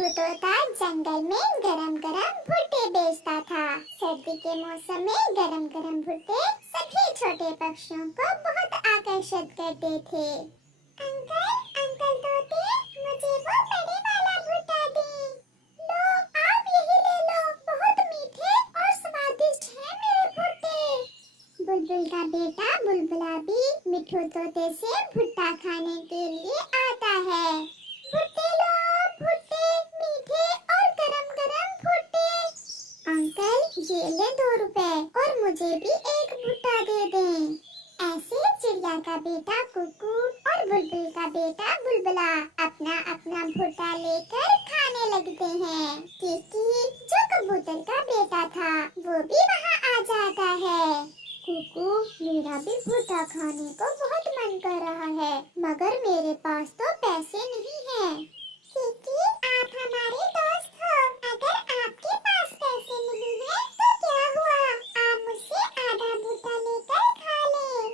मिठू तोता जंगल में गरम गरम भुट्टे बेचता था। सर्दी के मौसम में गरम गरम भुट्टे सभी छोटे पक्षियों को बहुत आकर्षित करते थे। अंकल अंकल तोते, मुझे वो बड़े वाला भुट्टा दें। लो, आप यही ले लो, बहुत मीठे और स्वादिष्ट हैं मेरे भुट्टे। बुलबुल का बेटा बुलबुला भी मिठू तोते से भुट्टा खाने के लिए आता है। भुट्टे लो, भुट्टे मीठे और गरम गरम भुट्टे। अंकल ये ले 2 रुपए और मुझे भी एक भुट्टा दे दें। ऐसे चिड़िया का बेटा कुकू और बुलबुल का बेटा बुलबुला अपना अपना भुट्टा लेकर खाने लगते हैं। कीकी जो कबूतर का बेटा था वो भी वहाँ आ जाता है। कुकू, मेरा भी भुट्टा खाने को बहुत मन कर रहा है, मगर मेरे पास तो पैसे नहीं हैं। कीकी, आप हमारे दोस्त हो, अगर आपके पास पैसे नहीं हैं तो क्या हुआ, आप मुझसे आधा भुट्टा लेकर खा लें।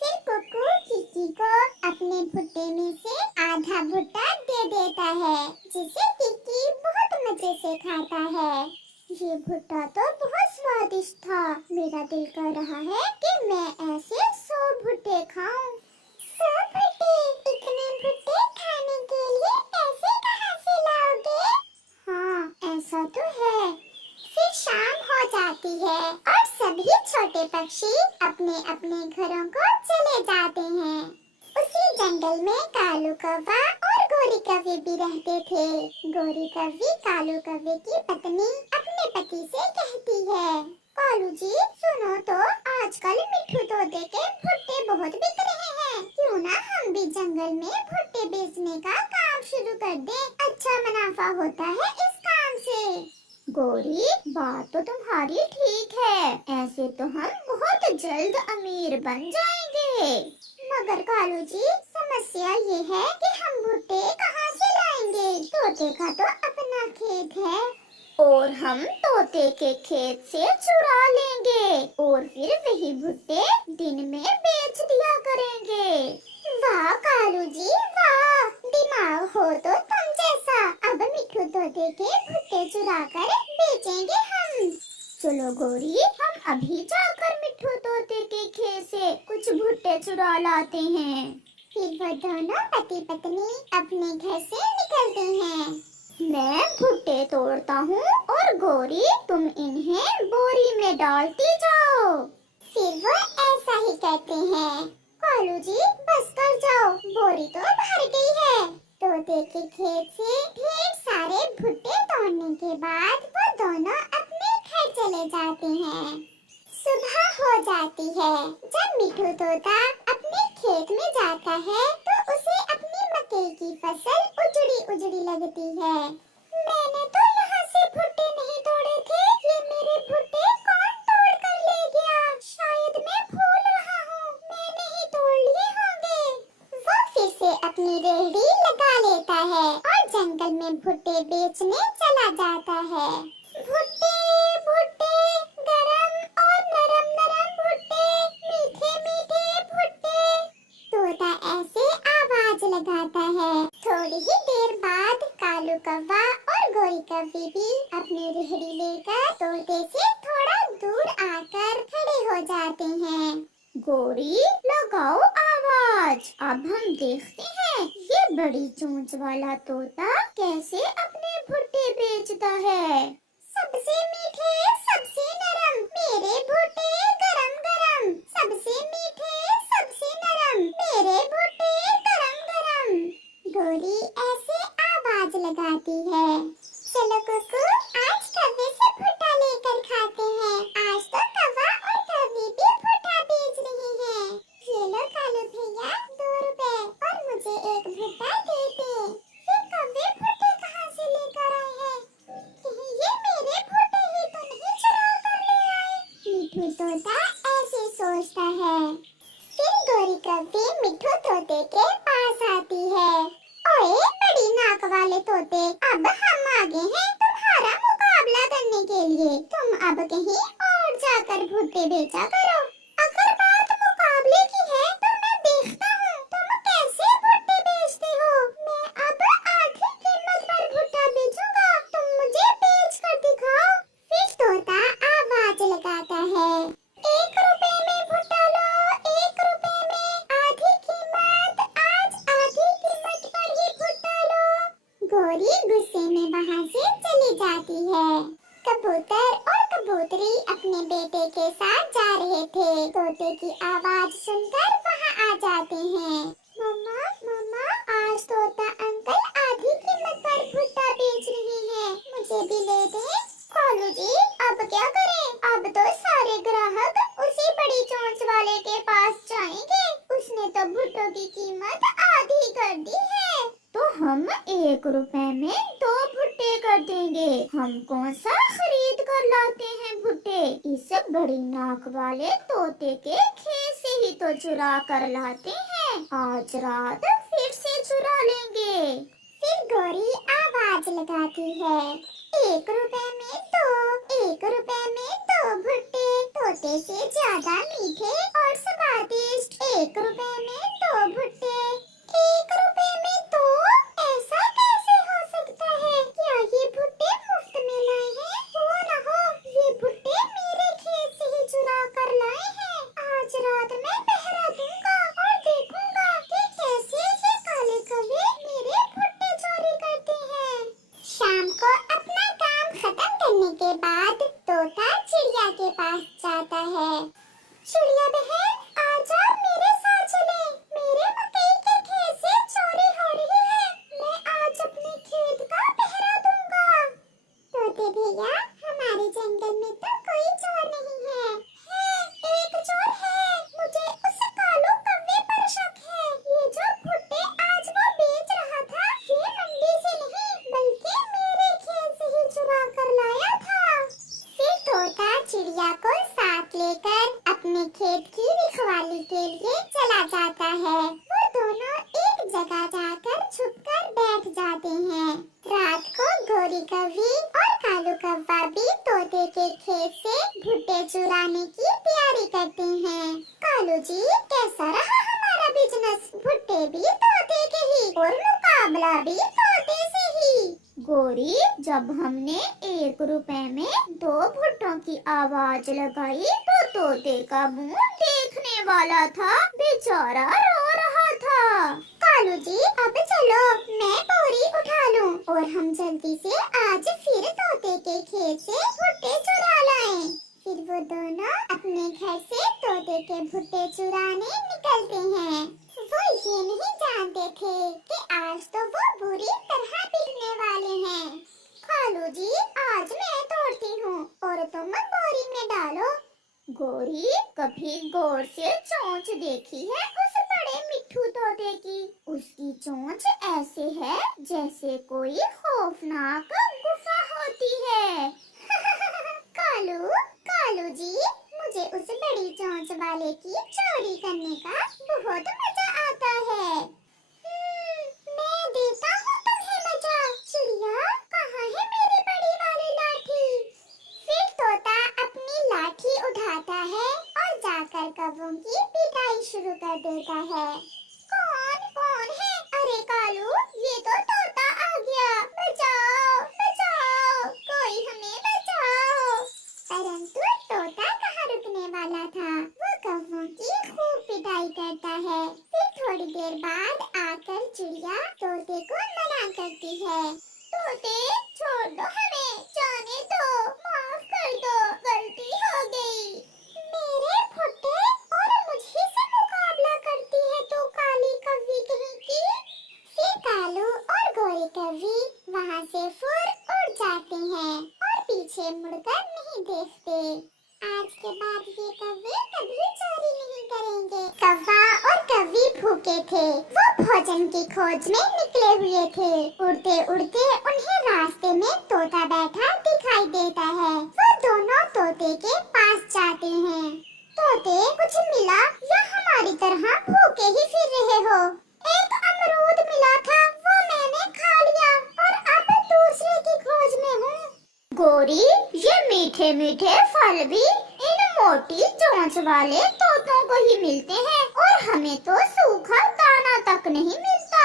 फिर कुकू कीकी को अपने भुट्टे में से आधा भुट्टा दे देता है, जिसे कीकी बहुत मजे से खाता है। ये भुट्टा तो बहुत स्वादिष्ट था। मेरा दिल कर रहा है कि मैं ऐसे 100 भुट्टे खाऊं। 100 भुट्टे? इतने भुट्टे खाने के लिए पैसे कहाँ से लाओगे? हाँ, ऐसा तो है। फिर शाम हो जाती है और सभी छोटे पक्षी अपने अपने घरों को चले जाते हैं। उसी जंगल में कालू कौवा और गोरी कौवी भी रहते थे। गोरी कौवी कालू कौवे की पत्नी अपने पति से कहती है, कालू जी सुनो तो, आजकल मिठू तोते के भुट्टे बहुत बिक रहे हैं, क्यों ना हम भी जंगल में भुट्टे बेचने का काम शुरू कर दें, अच्छा मुनाफा होता है इस काम से। गोरी, बात तो तुम्हारी ठीक है, ऐसे तो हम बहुत जल्द अमीर बन जाएंगे। मगर कालू जी, समस्या ये है कि हम भुट्टे कहाँ से लाएंगे? तोते का तो अपना खेत है और हम तोते के खेत से चुरा लेंगे और फिर वही भुट्टे दिन में बेच दिया करेंगे। वाह कालू जी वाह, दिमाग हो तो तुम जैसा। अब मिठू तोते के भुट्टे चुरा कर बेचेंगे हम। चलो गोरी, हम अभी जाकर मिठू तोते के खेत से कुछ भुट्टे चुरा लाते हैं। फिर वो दोनों पति पत्नी अपने घर से निकलते हैं। मैं भुट्टे तोड़ता हूँ और गोरी तुम इन्हें बोरी में डालती जाओ। फिर वो ऐसा ही कहते हैं। कालू जी बस कर जाओ, बोरी तो भर गई है। तोते के खेत से ढेर सारे भुट्टे तोड़ने के बाद वो दोनों अपने घर चले जाते हैं। सुबह हो जाती है। जब मिठू तोता अपने खेत में जाता है तो उसे अपनी मकई की फसल उजड़ी उजड़ी लगती है। मैंने तो यहाँ से भुट्टे नहीं तोड़े थे, ये मेरे भुट्टे कौन तोड़ कर ले गया? शायद मैं भूल रहा हूँ, मैंने ही तोड़ लिए होंगे। वो फिर से अपनी रेहड़ी लगा लेता है और जंगल में भुट्टे बेचने चला जाता है। भुट्टे भुट्टे, गरम और नरम नरम भुट्टे, मीठे मीठे भुट्टे, तोता ऐसे आवाज लगाता है। थोड़ी ही देर बाद कालू कौवा और गोरी कौवी भी अपनी रेहड़ी लेकर तोते से थोड़ा दूर आकर खड़े हो जाते हैं। गोरी लगाओ आवाज, अब हम देखते हैं ये बड़ी चोंच वाला तोता कैसे अपने भुट्टे बेचता है। सबसे मीठे सबसे नरम मेरे भुट्टे गरम गरम, सबसे मीठे सबसे नरम मेरे भुट्टे गरम गरम। गोरी ऐसे आवाज लगाती है। चलो कुकू, आज कौवे से भुट्टा लेकर खाते हैं। आज तो कौवा और कौवी भी भुट्टा बेच रही हैं। ये लो कालू भैया 2 रुपए और मुझे एक भुट्टा दे दे। ये कौवे भुट्टे कहाँ से लेकर आए हैं? कहीं ये मेरे भुट्टे ही तो नहीं चुरा कर ले आए? मिठू तोता ऐसे सोचता है। फिर गोरी कौवी मिठू तोते के पास आती है। ओए बड़ी नाक वाले तोते, अब हम आगे हैं तुम्हारा मुकाबला करने के लिए। तुम अब कहीं और जाकर भुट्टे बेचा करो। अगर बात मुकाबले की है तो मैं देखता हूँ तुम कैसे भुट्टे बेचते हो। मैं अब आधी कीमत पर भुट्टा बेचूंगा। गोरी गुस्से में वहाँ से चली जाती है। कबूतर और कबूतरी अपने बेटे के साथ जा रहे थे। तोते की आवाज सुनकर वहाँ आ जाते हैं। मम्मा मम्मा, आज तोता अंकल आधी कीमत पर भुट्टा बेच रहे हैं, मुझे भी ले दे। कालू जी, अब क्या करें? अब तो सारे ग्राहक उसी बड़ी चोंच वाले के पास जाएंगे। उसने तो भुट्टो की कीमत आधी कर दी है। तो हम 1 रुपए में 2 भुट्टे कर देंगे। हम कौन सा खरीद कर लाते हैं भुट्टे? इस बड़ी नाक वाले तोते के खेत से ही तो चुरा कर लाते हैं। आज रात फिर से चुरा लेंगे। फिर गोरी आवाज लगाती है, 1 रुपए में 2, 1 रुपए में 2 भुट्टे, तोते से ज्यादा मीठे और स्वादिष्ट। 1 रुपए में 2 भुट्टे। 1 रुपए में 2? ऐसा कैसे हो सकता है? क्या ये भुट्टे मुफ्त में लाए हैं? हो न हो ये भुट्टे मेरे खेत से ही चुरा कर लाए हैं। आज रात मैं पहरा दूंगा और देखूंगा कि कैसे ये काले कौवे मेरे भुट्टे चोरी करते हैं। शाम को अपना काम खत्म करने के बाद तोता चिड़िया के पास जाता है। चिड़िया बहन, आजा मेरे साथ चले। मेरे मकई के खेत से चोरी हो रही है। मैं आज अपने खेत का पहरा दूंगा। तोते भैया, हमारे जंगल में तो कोई चोर नहीं है। एक चोर है। मुझे उस कालू कौवे पर शक है। ये जो भुट्टे आज वो बेच रहा था, ये मंडी से नहीं बल्कि मेरे खेत से ही चुरा कर लाया था। फिर तोता चिड़िया को साथ लेकर अपने खेत की रखवाली के लिए चला जाता है। वो दोनों एक जगह जाकर छुपकर बैठ जाते हैं। रात को गोरी कौवी और कालू कौवा भी तोते के खेत से भुट्टे चुराने की तैयारी करते हैं। कालू जी, कैसा रहा हमारा बिजनेस? भुट्टे भी तोते के ही और मुकाबला भी तोते से ही। गोरी, जब हमने 1 रुपए में 2 भुट्टों की आवाज लगाई तो तोते का मुंह देखने वाला था, बेचारा रो रहा था। कालू जी, अब चलो मैं बोरी उठा लूं और हम जल्दी से आज फिर तोते के खेत से भुट्टे चुरा लाएं। फिर वो दोनों अपने घर से तोते के भुट्टे चुराने निकलते हैं। वो ये नहीं जानते थे कि आज तो वो बुरी तरह पिटने वाले हैं। कालू जी, आज मैं तोड़ती हूँ और तुम बोरी में डालो। गोरी, कभी गौर से चोंच देखी है उस बड़े मिट्ठू तोते की? उसकी चोंच ऐसे है जैसे कोई खौफनाक गुफा होती है। कालू, कालू जी, मुझे उस बड़ी चोंच वाले की चोरी करने का बहुत मजा आता है। मैं देता हूँ तुम्हें मजा। चिड़िया, कहाँ है मेरी बड़ी वाली लाठी? फिर तोता अपनी लाठी उठाता है और जाकर कौवों की पिटाई शुरू कर देता है। कौन कौन है? अरे कालू, ये तो तोता आ गया। बचाओ बचाओ, कोई हमें बचाओ। परंतु तोता कहाँ रुकने वाला था। वो कौवों की खूब पिटाई करता है। फिर थोड़ी देर बाद आकर चिड़िया तोते को मना करती है। तोते, छोड़ दो हमें, जाने दो, माफ कर दो, गलती हो गई। मेरे भुट्टे और मुझे से मुकाबला करती है तू, काली कौवी कहीं की। फिर कालू और गोरी कौवी वहाँ से फुर उड़ जाते हैं और पीछे मुड़कर नहीं देखते। आज के बाद ये कौवे कभी चोरी नहीं करेंगे। कौवा और कौवी भूखे थे। वो भोजन की खोज में निकले हुए थे। उड़ते उड़ते उन्हें रास्ते में तोता बैठा दिखाई देता है। वो दोनों तोते के पास जाते हैं। तोते, कुछ मिला या हमारी तरह भूखे ही फिर रहे हो? एक अमरूद मिला था, वो मैंने खा लिया और अब दूसरे की खोज में हूँ। गोरी, ये मीठे मीठे फल भी इन मोटी चोंच वाले तोतों को ही मिलते हैं और हमें तो सूखा दाना तक नहीं मिलता।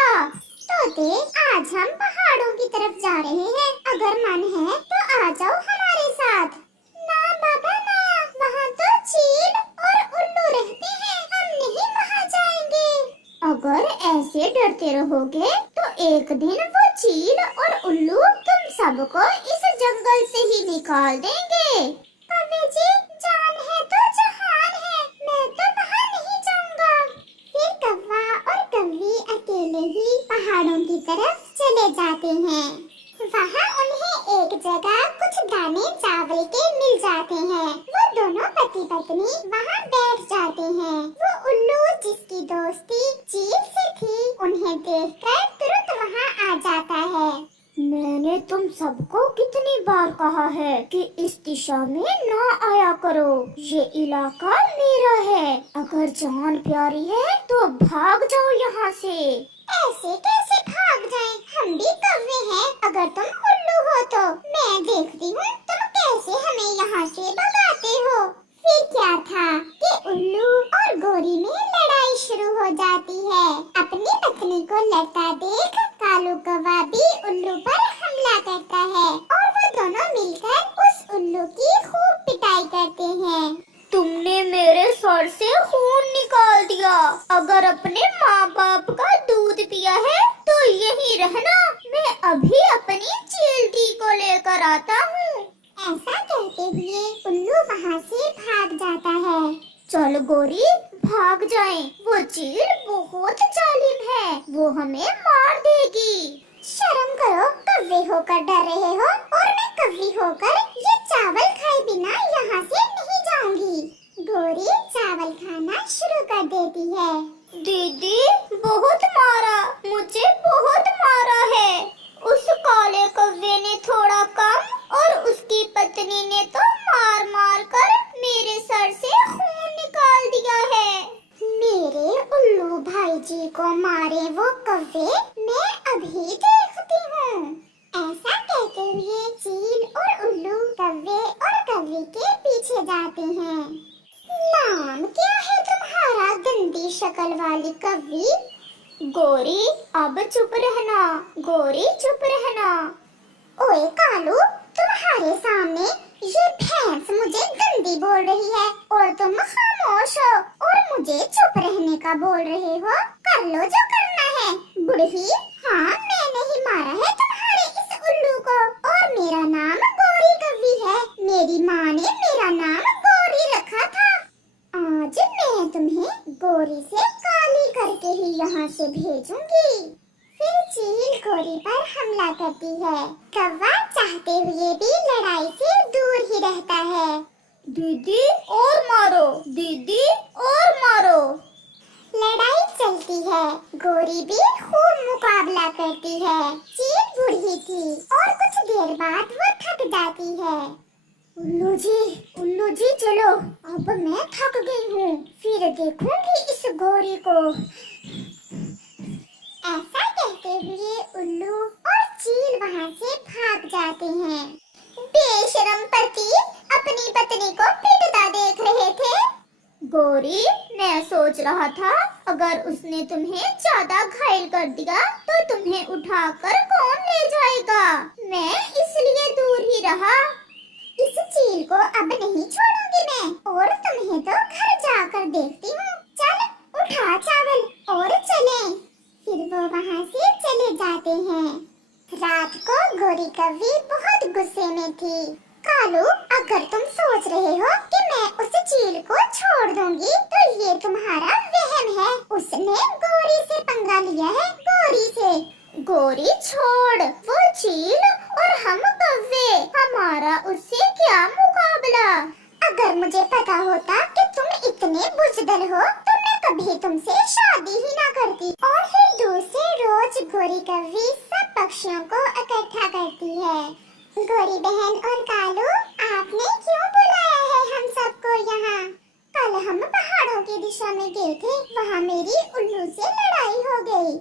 तोते, आज हम पहाड़ों की तरफ जा रहे हैं। अगर मन है तो आ जाओ हमारे साथ। ना बाबा ना, वहाँ तो चील और उल्लू रहते हैं, हम नहीं वहाँ जाएंगे। अगर ऐसे डरते रहोगे तो एक दिन वो चील और उल्लू तुम सबको इस जंगल से ही निकाल देंगे। कौवे जी, जान है तो जहान है, मैं तो बाहर नहीं जाऊंगा। फिर कौवा और कौवी अकेले ही पहाड़ों की तरफ चले जाते हैं। वहाँ उन्हें एक जगह कुछ दाने चावल के मिल जाते हैं। वो दोनों पति पत्नी वहाँ बैठ जाते हैं। वो उल्लू जिसकी दोस्ती चील से थी, उन्हें देखकर तुरंत वहाँ आ जाता है। मैंने तुम सबको कितनी बार कहा है कि इस दिशा में ना आया करो, ये इलाका मेरा है। अगर जान प्यारी है तो भाग जाओ यहाँ से। ऐसे कैसे भाग जाएं? हम भी कौवे हैं। अगर तुम उल्लू हो तो मैं देखती हूँ तुम कैसे हमें यहाँ से भगाते हो। फिर क्या था कि उल्लू और गोरी में लड़ाई शुरू हो जाती है। अपनी पत्नी को लड़ता देख कालू कौवा भी उल्लू पर हमला करता है और वो दोनों मिलकर उस उल्लू की खूब पिटाई करते हैं। तुमने मेरे सर से खून निकाल दिया। अगर अपने माँ बाप का दूध पिया है तो यहीं रहना, मैं अभी अपनी चील को लेकर आता हूँ। ऐसा कहते हुए उल्लू वहाँ से भाग जाता है। चल गोरी, भाग जाएं। वो चील बहुत जालिम है, वो हमें मार देगी। शर्म करो, कौवे होकर डर रहे हो और मैं कौवी होकर ये चावल खाए बिना यहाँ से नहीं जाऊंगी। गोरी चावल खाना शुरू कर देती है। दीदी, बहुत मारा, मुझे बहुत मारा है। उस काले कौवे ने थोड़ा कम और उसकी पत्नी ने तो मार मार कर मेरे सर से खून निकाल दिया है। मेरे उल्लू भाई जी को मारे वो कौवे मैं अभी देखती हूँ। ऐसा कहते हुए चील और उल्लू कौवे और कौवी के पीछे जाते हैं। नाम क्या है तुम्हारा गंदी शक्ल वाली कौवी? गोरी, अब चुप रहना। गोरी, चुप रहना। ओए कालू, तुम्हारे सामने ये भैंस मुझे गंदी बोल रही है और तुम खामोश हो और मुझे चुप रहने का बोल रहे हो। कर लो जो करना है। बुढ़ी, हाँ, मैंने ही मारा है तुम्हारे इस उल्लू को और मेरा नाम गोरी कौवी है। मेरी माँ ने मेरा नाम गोरी रखा था। आज मैं तुम्हें गोरी से काली करके ही यहाँ से भेजूंगी। फिर चील गोरी पर हमला करती है। कौवा चाहते हुए भी लड़ाई से दूर ही रहता है। दीदी और मारो, दीदी और मारो। लड़ाई चलती है। गोरी भी खूब मुकाबला करती है। चील बूढ़ी थी और कुछ देर बाद वो थक जाती है। उल्लू जी चलो, अब मैं थक गई हूँ, फिर देखूंगी इस गोरी को। ऐसा कहते हुए उल्लू और चील वहाँ से भाग जाते हैं। बेशरम पति अपनी पत्नी को पिटता देख रहे थे। गोरी, मैं सोच रहा था अगर उसने तुम्हें ज्यादा घायल कर दिया तो तुम्हें उठाकर कौन ले जाएगा। मैं इसलिए दूर ही रहा। इस चील को अब नहीं छोड़ूंगी मैं और तुम्हें तो घर जाकर देखती हूँ। चल उठा चावल और चलें। फिर वो वहाँ से चले जाते हैं। रात को गोरी कौवी बहुत गुस्से में थी। कालू, अगर तुम सोच रहे हो कि मैं उस चील को छोड़ दूंगी तो ये तुम्हारा वहम है। उसने गोरी से पंगा लिया है, गोरी से। गोरी छोड़, वो चील और हम कौवे, हमारा उससे क्या मुकाबला। अगर मुझे पता होता कि तुम इतने बुज़दिल हो तो मैं कभी तुमसे शादी ही ना करती। और फिर दूसरे रोज गोरी कौवी सब पक्षियों को इकट्ठा करती है। गोरी बहन और कालू, आपने क्यों बुलाया है हम सबको यहाँ? कल हम पहाड़ों की दिशा में गए थे, वहाँ मेरी उल्लू से लड़ाई हो गई।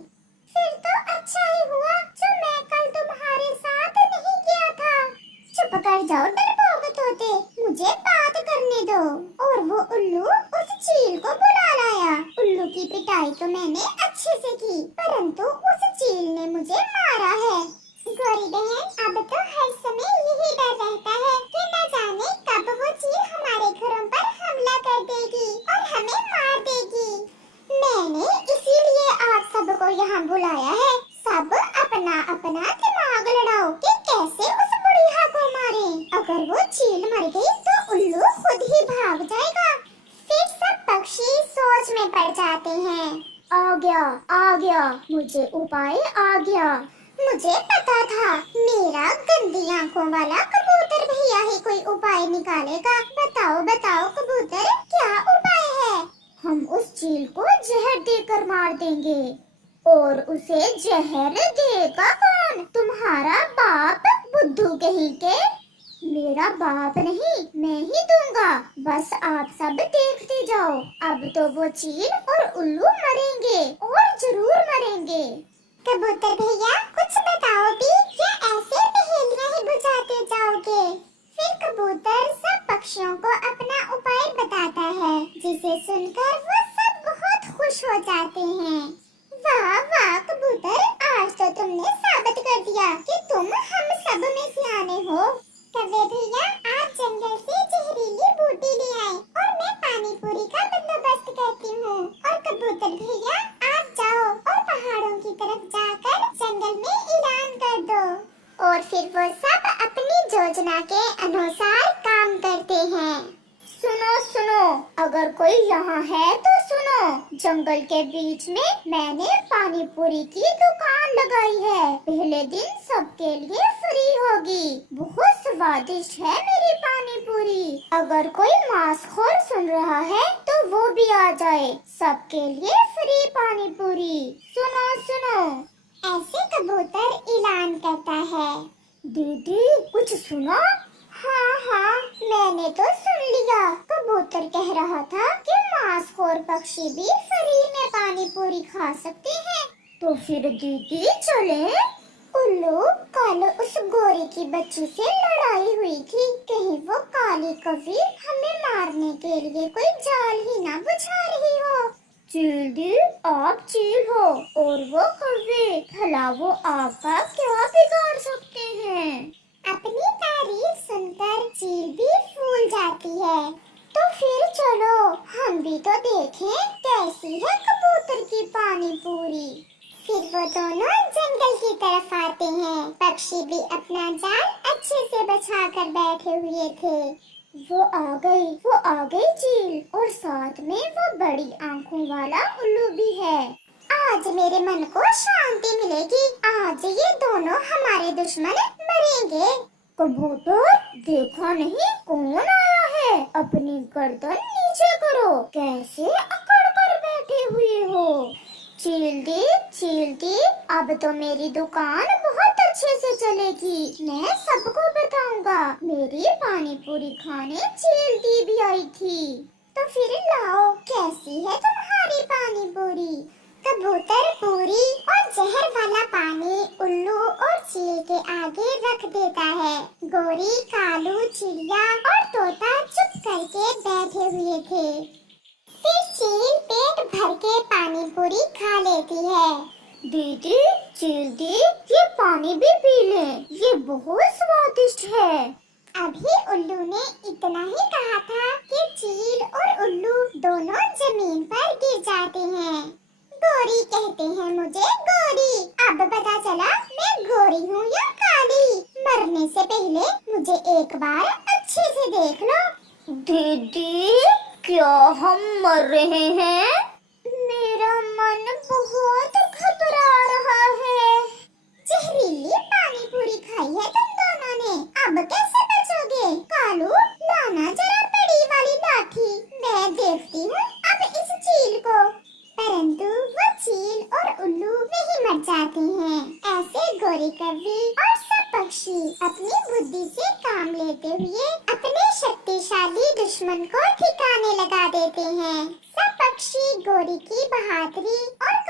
फिर तो अच्छा ही हुआ जो मैं कल तुम्हारे साथ नहीं किया था। चुप कर जाओ डरपोक तोते, मुझे बात करने दो। और वो उल्लू उस चील को बुला लाया। उल्लू की पिटाई तो मैंने अच्छे से की, परंतु उस चील ने मुझे मारा है। गोरी बहन, अब तो हर समय यही डर रहता है कि न जाने कब वो चील हमारे घरों पर हमला कर देगी और हमें मार देगी। मैंने इसीलिए आप सबको यहाँ बुलाया है। सब अपना अपना दिमाग मर गई तो उल्लू खुद ही भाग जाएगा। फिर सब पक्षी सोच में पड़ जाते हैं। आ गया, मुझे उपाय आ गया। मुझे पता था मेरा गंदी आंखों वाला कबूतर भैया ही कोई उपाय निकालेगा। बताओ कबूतर, क्या उपाय है? हम उस चील को जहर देकर मार देंगे। और उसे जहर देगा कौन? तुम्हारा बाप बुद्धू कहीं के। मेरा बाप नहीं, मैं ही दूंगा। बस आप सब देखते जाओ। अब तो वो चील और उल्लू मरेंगे, और जरूर मरेंगे। कबूतर भैया कुछ बताओ भी, या ऐसे पहेलियां ही बुझाते जाओगे? फिर कबूतर सब पक्षियों को अपना उपाय बताता है, जिसे सुनकर वो सब बहुत खुश हो जाते हैं। वाह कबूतर, आज तो तुमने साबित कर दिया कि तुम हम सब में सियाने हो। कौवे भैया आप जंगल से जहरीली बूटी ले आए और मैं पानी पूरी का बंदोबस्त करती हूँ। और कबूतर भैया आप जाओ और पहाड़ों की तरफ जाकर जंगल में ऐलान कर दो। और फिर वो सब अपनी योजना के अनुसार काम करते हैं। सुनो, अगर कोई यहाँ है तो सुनो। जंगल के बीच में मैंने पानी पूरी की दुकान लगाई है। पहले दिन सबके लिए फ्री होगी। बहुत स्वादिष्ट है मेरी पानी पूरी। अगर कोई मांसखोर सुन रहा है तो वो भी आ जाए। सबके लिए फ्री पानी पूरी। सुनो। ऐसे कबूतर ऐलान करता है। दीदी कुछ सुना? हाँ, मैंने तो सुन लिया। कबूतर कह रहा था कि मांसखोर पक्षी भी फ्री में पानी पूरी खा सकते हैं। तो फिर दीदी चले। उल्लू, कल उस गोरी की बच्ची से लड़ाई हुई थी। कहीं वो काली कौवी हमें मारने के लिए कोई जाल ही ना बिछा रही हो। चील दी, आप चील हो और वो कौवे, भला वो आपका क्या बिगाड़ सकते हैं? अपनी तारीफ सुनकर चील भी फूल जाती है। तो फिर चलो हम भी तो देखें कैसी है कबूतर की पानी पूरी। फिर वो दोनों जंगल की तरफ आते हैं। पक्षी भी अपना जाल अच्छे से बचा कर बैठे हुए थे। वो आ गई चील, और साथ में वो बड़ी आंखों वाला उल्लू भी है। आज मेरे मन को शांति मिलेगी। आज ये दोनों हमारे दुश्मन मरेंगे। कबूतर, देखा नहीं कौन आया है? अपनी गर्दन नीचे करो, कैसे अकड़ कर बैठे हुए हो? चील दी, अब तो मेरी दुकान बहुत अच्छे से चलेगी। मैं सबको बताऊंगा मेरी पानी पूरी खाने चील दी भी आई थी। तो फिर लाओ, कैसी है तुम्हारी पानी पूरी? कबूतर पूरी और जहर वाला पानी उल्लू और चील के आगे रख देता है। गोरी, कालू, चिड़िया और तोता चुप करके बैठे हुए थे। फिर चील पेट भर के पानी पूरी खा लेती है। दीदी, चील दी, ये पानी भी पी ले, ये बहुत स्वादिष्ट है। अभी उल्लू ने इतना ही कहा था कि चील और उल्लू दोनों जमीन पर गिर जाते हैं। गोरी कहते हैं मुझे गोरी। अब पता चला मैं गोरी हूँ या काली। मरने से पहले मुझे एक बार अच्छे से देख लो। दीदी, क्या हम मर रहे हैं? मेरा मन बहुत घबरा रहा है। जहरीली पानी पूरी खाई है तुम दोनों ने, अब कैसे बचोगे? कालू, लाना जरा बड़ी वाली लाठी, मैं देखती हूँ अब इस चील को। परंतु वो चील और उल्लू नहीं मर जाते हैं। ऐसे गोरी, कौवी और सब पक्षी अपनी बुद्धि से काम लेते हुए अपने शक्तिशाली दुश्मन को ठिकाने लगा देते हैं। सब पक्षी गोरी की बहादुरी और